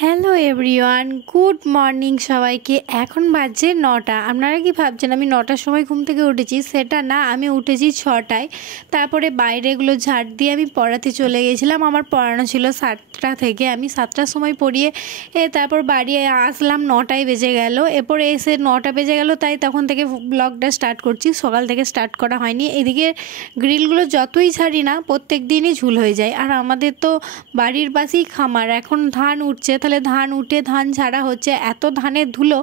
Hello everyone, good morning সবাইকে। এখন বাজছে 9টা। আপনারা কি ভাবছেন আমি 9টার সময় ঘুম থেকে উঠেছি? সেটা না, আমি উঠেছি 6টায়। তারপরে বাইরেগুলো ঝাড় দিয়ে আমি পড়াতে চলে গেছিলাম। আমার পড়ানো ছিল 7টা থেকে, আমি 7টার সময় পড়িয়ে তারপর বাড়ি আসলাম 9টায় বেজে গেল। এরপরে এসে 9টা বেজে গেল, তাই তখন থেকে ব্লগটা স্টার্ট করছি। সকাল থেকে স্টার্ট করা হয়নি। এদিকে গ্রিলগুলো যতই ছাড়ি না প্রত্যেক দিনই ঝুল হয়ে যায়। আর আমাদের তো বাড়ির পাশেই খামার, এখন ধান উঠছে, তাহলে ধান উঠে ধান ঝাড়া হচ্ছে। এত ধানের ধুলো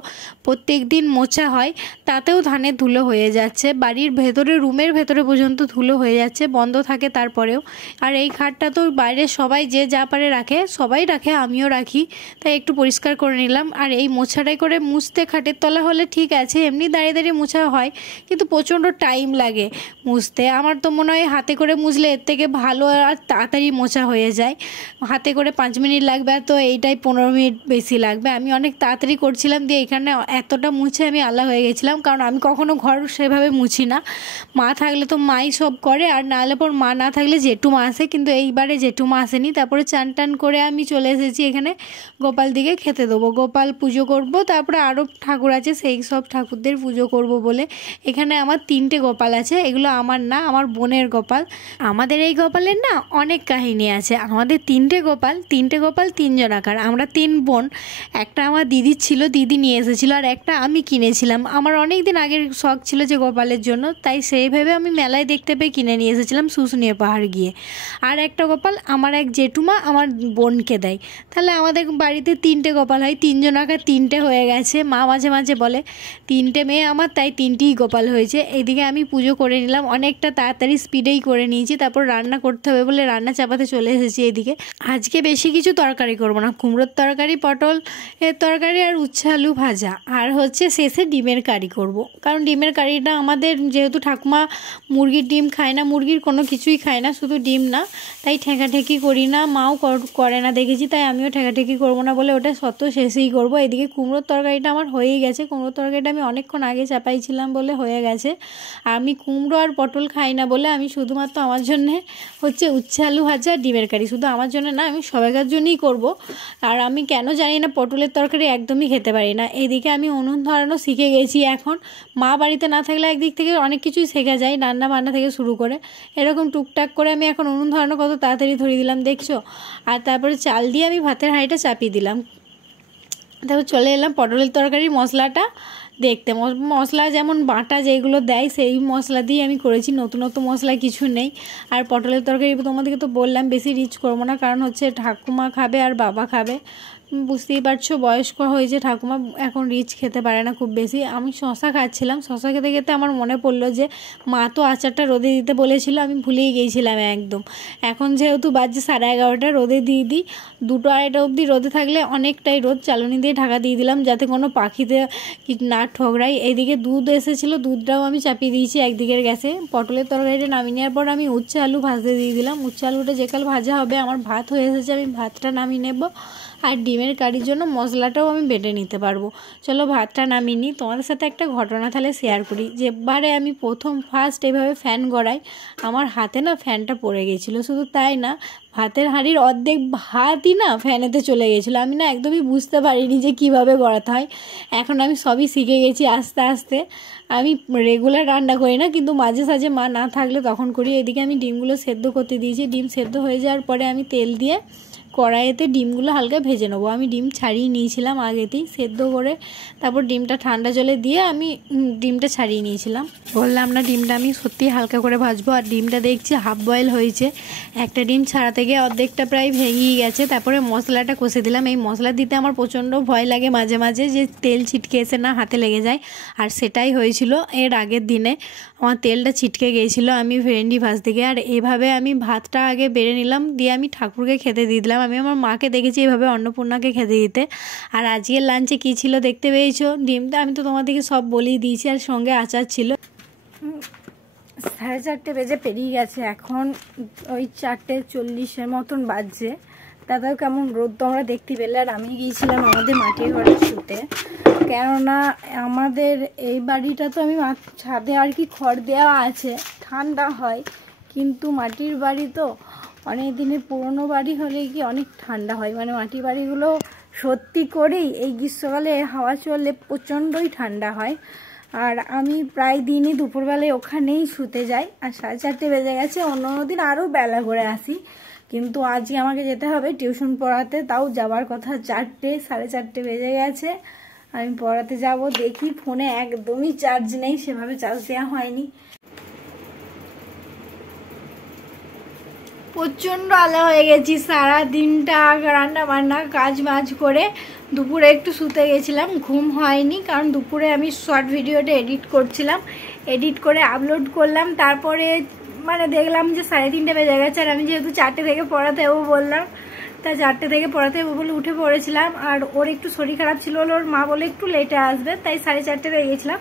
প্রত্যেক দিন মোছা হয়, তাতেও ধানের ধুলো হয়ে যাচ্ছে। বাড়ির ভেতরে রুমের ভেতরে পর্যন্ত ধুলো হয়ে যাচ্ছে, বন্ধ থাকে তারপরেও। আর এই খাটটা তো বাইরে সবাই যে যা পারে রাখে, সবাই রাখে, আমিও রাখি, তাই একটু পরিষ্কার করে নিলাম। আর এই মোছাটাই করে মুছতে খাটের তলা হলে ঠিক আছে, এমনি দাঁড়িয়ে দাঁড়িয়ে মোছা হয়, কিন্তু প্রচণ্ড টাইম লাগে মুছতে। আমার তো মনে হয় হাতে করে মুছলে এর থেকে ভালো আর তাড়াতাড়ি মোছা হয়ে যায়। হাতে করে 5 মিনিট লাগবে, তো এইটাই 15 মিনিট বেশি লাগবে। আমি অনেক তাড়াতাড়ি করছিলাম, দিয়ে এখানে এতটা মুছে আমি আলাদা হয়ে গেছিলাম, কারণ আমি কখনো ঘর সেভাবে মুছি না। মা থাকলে তো মাই সব করে, আর নাহলে পর মা না থাকলে জেঠুমা আসে, কিন্তু এইবারে জেঠুমা আসেনি। তারপরে চান টান করে আমি চলে এসেছি এখানে গোপাল দিকে খেতে দেবো। গোপাল পুজো করব, তারপরে আরও ঠাকুর আছে, সেই সব ঠাকুরদের পুজো করব বলে। এখানে আমার 3টে গোপাল আছে, এগুলো আমার না, আমার বোনের গোপাল। আমাদের এই গোপালের না অনেক কাহিনী আছে। আমাদের 3টে গোপাল 3 জনাকার, আমরা 3 বোন। একটা আমার দিদির ছিল, দিদি নিয়ে এসেছিলো, আর একটা আমি কিনেছিলাম। আমার অনেক দিন আগের শখ ছিল যে গোপালের জন্য, তাই সেইভাবে আমি মেলায় দেখতে পেয়ে কিনে নিয়ে এসেছিলাম শুশুনিয়া পাহাড় গিয়ে। আর একটা গোপাল আমার এক জেঠুমা আমার বোনকে দেয়। তাহলে আমাদের বাড়িতে 3টে গোপাল হয়, 3 জনাকার 3টে হয়ে গেছে। মা মাঝে মাঝে বলে 3টে মেয়ে আমার, তাই 3টিই গোপাল হয়েছে। এদিকে আমি পুজো করে নিলাম, অনেকটা তাড়াতাড়ি স্পিডেই করে নিয়েছি। তারপর রান্না করতে হবে বলে রান্না চাপাতে চলে এসেছি এদিকে। আজকে বেশি কিছু তরকারি করব না, কুমড়োর তরকারি, পটল এর তরকারি, আর উচ্ছে আলু ভাজা, আর হচ্ছে শেষে ডিমের কারি করব। কারণ ডিমের কারিটা আমাদের, যেহেতু ঠাকুমা মুরগির ডিম খায় না, মুরগির কোনো কিছুই খায় না, শুধু ডিম না, তাই ঠেকাঠেকি করি না, মাও করে না দেখেছি, তাই আমিও ঠেকাঠেকি করব না বলে ওটা সত্য শেষেই করব। এদিকে কুমড়োর তরকারিটা আমার হয়েই গেছে। কুমড়োর তরকারিটা আমি অনেকক্ষণ আগে চাপাইছিলাম বলে হয়ে গেছে। আমি কুমড়ো আর পটল খাই না বলে আমি শুধুমাত্র আমার জন্যে হচ্ছে উচ্ছে আলু ভাজা, ডিমের কারি, শুধু আমার জন্য না, আমি সবাইকার জন্যই করব। আর আমি কেন জানি না পটলের তরকারি একদমই খেতে পারি না। এইদিকে আমি উনুন ধরানো শিখে গেছি এখন। মা বাড়িতে না থাকলে একদিক থেকে অনেক কিছুই শেখা যায়, রান্না বান্না থেকে শুরু করে। এরকম টুকটাক করে আমি এখন উনুন ধরানো কত তাড়াতাড়ি ধরিয়ে দিলাম দেখছো। আর তারপরে চাল দিয়ে আমি ভাতের হাঁড়িটা চাপিয়ে দিলাম। তারপর চলে এলাম পটলের তরকারির মশলাটা দেখতে। মশলা যেমন বাটা যেগুলো দেয় সেই মশলা দিয়ে আমি করেছি, নতুনত্ব মশলা কিছু নেই। আর পটলের তরকারি তোমাদেরকে তো বললাম বেশি রিচ করবো না, কারণ হচ্ছে ঠাকুমা খাবে আর বাবা খাবে। বুঝতেই পারছো বয়স্ক হয়েছে ঠাকুমা, এখন রিচ খেতে পারে না খুব বেশি। আমি শশা খাচ্ছিলাম, শশা খেতে খেতে আমার মনে পড়লো যে মা তো আচারটা রোদে দিতে বলেছিল, আমি ভুলেই গিয়েছিলাম একদম। এখন যেহেতু বাজছে 11:30, রোদে দিয়ে দিই। 2-2:30 অবধি রোদে থাকলে অনেকটাই রোদ, চালনি দিয়ে ঢাকা দিয়ে দিলাম যাতে কোনো পাখিতে না ঠোকরাই। এইদিকে দুধ এসেছিলো, দুধটাও আমি চাপিয়ে দিয়েছি একদিকের গ্যাসে। পটলের তরকারিটা নামিয়ে নেওয়ার পর আমি উচ্ছে আলু ভাজতে দিয়ে দিলাম। উচ্ছে আলুটা যেকাল ভাজা হবে, আমার ভাত হয়ে এসেছে, আমি ভাতটা নামিয়ে নেব। আর ডিমের কারির জন্য মশলাটাও আমি বেটে নিতে পারবো। চলো ভাতটা নামিয়ে নিই। তোমাদের সাথে একটা ঘটনা তাহলে শেয়ার করি। যেবারে আমি ফার্স্ট এভাবে ফ্যান গড়াই, আমার হাতে না ফ্যানটা পড়ে গেছিলো। শুধু তাই না, ভাতের হাঁড়ির অর্ধেক ভাতই না ফ্যানেতে চলে গেছিলো। আমি না একদমই বুঝতে পারিনি যে কীভাবে গড়াতে হয়। এখন আমি সবই শিখে গেছি আস্তে আস্তে। আমি রেগুলার রান্না করি না, কিন্তু মাঝে সাঝে মা না থাকলে তখন করি। এদিকে আমি ডিমগুলো সেদ্ধ করতে দিয়েছি। ডিম সেদ্ধ হয়ে যাওয়ার পরে আমি তেল দিয়ে কড়াইতে ডিমগুলো হালকা ভেজে নেবো। আমি ডিম ছাড়িয়ে নিয়েছিলাম আগেতেই সেদ্ধ করে, তারপর ডিমটা ঠান্ডা জলে দিয়ে আমি ডিমটা ছাড়িয়ে নিয়েছিলাম। বললাম না ডিমটা আমি সত্যিই হালকা করে ভাজবো। আর ডিমটা দেখছি হাফ বয়েল হয়েছে, একটা ডিম ছাড়াতে গিয়ে অর্ধেকটা প্রায় ভেঙেই গেছে। তারপরে মশলাটা কষে দিলাম। এই মশলা দিতে আমার প্রচণ্ড ভয় লাগে মাঝে মাঝে, যে তেল ছিটকে এসে না হাতে লেগে যায়। আর সেটাই হয়েছিল এর আগের দিনে, আমার তেলটা ছিটকে গিয়েছিলো আমি ভেন্ডি ভাজতে গিয়ে। আর এইভাবে আমি ভাতটা আগে বেড়ে নিলাম, দিয়ে আমি ঠাকুরকে খেতে দিয়ে দিলাম। আমি আমার মাকে দেখেছি এইভাবে অন্নপূর্ণাকে খেতে দিতে। আর আজকের লাঞ্চে কী ছিল দেখতে পেয়েছো, ডিমটা আমি তো তোমাদেরকে সব বলেই দিয়েছি, আর সঙ্গে আচার ছিল। 4:30 বেজে পেরিয়ে গেছে, এখন ওই 4:40 মতন বাজছে। দাদাও কেমন রোদ তোমরা দেখতে পেলে। আর আমি গিয়েছিলাম আমাদের মাটির ঘরে শুতে, কেননা আমাদের এই বাড়িটা তো আমি ছাদে আর কি খড় দেওয়া আছে, ঠান্ডা হয়, কিন্তু মাটির বাড়ি তো অনেক দিনের পুরনো বাড়ি হলে কি অনেক ঠান্ডা হয়। মানে মাটির বাড়িগুলো সত্যি করেই এই গ্রীষ্মকালে হাওয়া চললে প্রচণ্ডই ঠান্ডা হয়। আর আমি প্রায় দিনই দুপুরবেলায় ওখানেই শুতে যাই। আর 4:30 বেজে গেছে, অন্য দিন আরও বেলা করে আসি, কিন্তু আজকে আমাকে যেতে হবে টিউশন পড়াতে। তাও যাওয়ার কথা 4টে, 4:30 বেজে গেছে, আমি পড়াতে যাব। দেখি, ফোনে একদমই চার্জ নেই, সেভাবে চার্জ দেওয়া হয়নি। প্রচণ্ড আলা হয়ে গেছি, সারা দিনটা রান্না বান্না কাজ বাজ করে দুপুরে একটু শুতে গেছিলাম, ঘুম হয়নি। কারণ দুপুরে আমি শর্ট ভিডিওটা এডিট করছিলাম, এডিট করে আপলোড করলাম। তারপরে মানে দেখলাম যে 3:30 বেজে গেছে। আর আমি যেহেতু 4টে থেকে পড়াতে যাবো বললাম, তা 4টে থেকে পড়াতে যাবো বলে উঠে পড়েছিলাম। আর ওর একটু শরীর খারাপ ছিল, ওর মা বলে একটু লেটে আসবে, তাই 4:30 হয়ে গেছিলাম।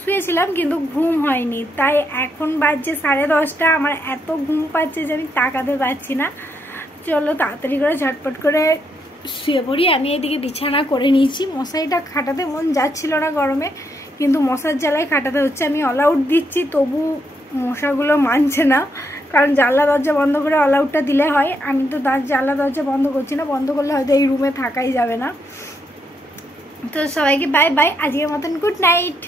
শুয়েছিলাম কিন্তু ঘুম হয়নি, তাই এখন বাজছে 10:30। আমার এত ঘুম পাচ্ছে যে আমি তাকাতে পারছি না। চলো তাড়াতাড়ি করে ঝটপট করে শুয়ে পড়ি। আমি এদিকে বিছানা করে নিয়েছি, মশারিটা খাটাতে মন যাচ্ছিল না গরমে, কিন্তু মশার জ্বালায় খাটাতে হচ্ছে। আমি অল আউট দিচ্ছি, তবু মশাগুলো মানছে না, কারণ জানলা দরজা বন্ধ করে অল আউটটা দিলে হয়। আমি তো তার জানলা দরজা বন্ধ করছি না, বন্ধ করলে হয়তো এই রুমে থাকাই যাবে না। তো সবাইকে বাই বাই, আজকের মতন গুড নাইট।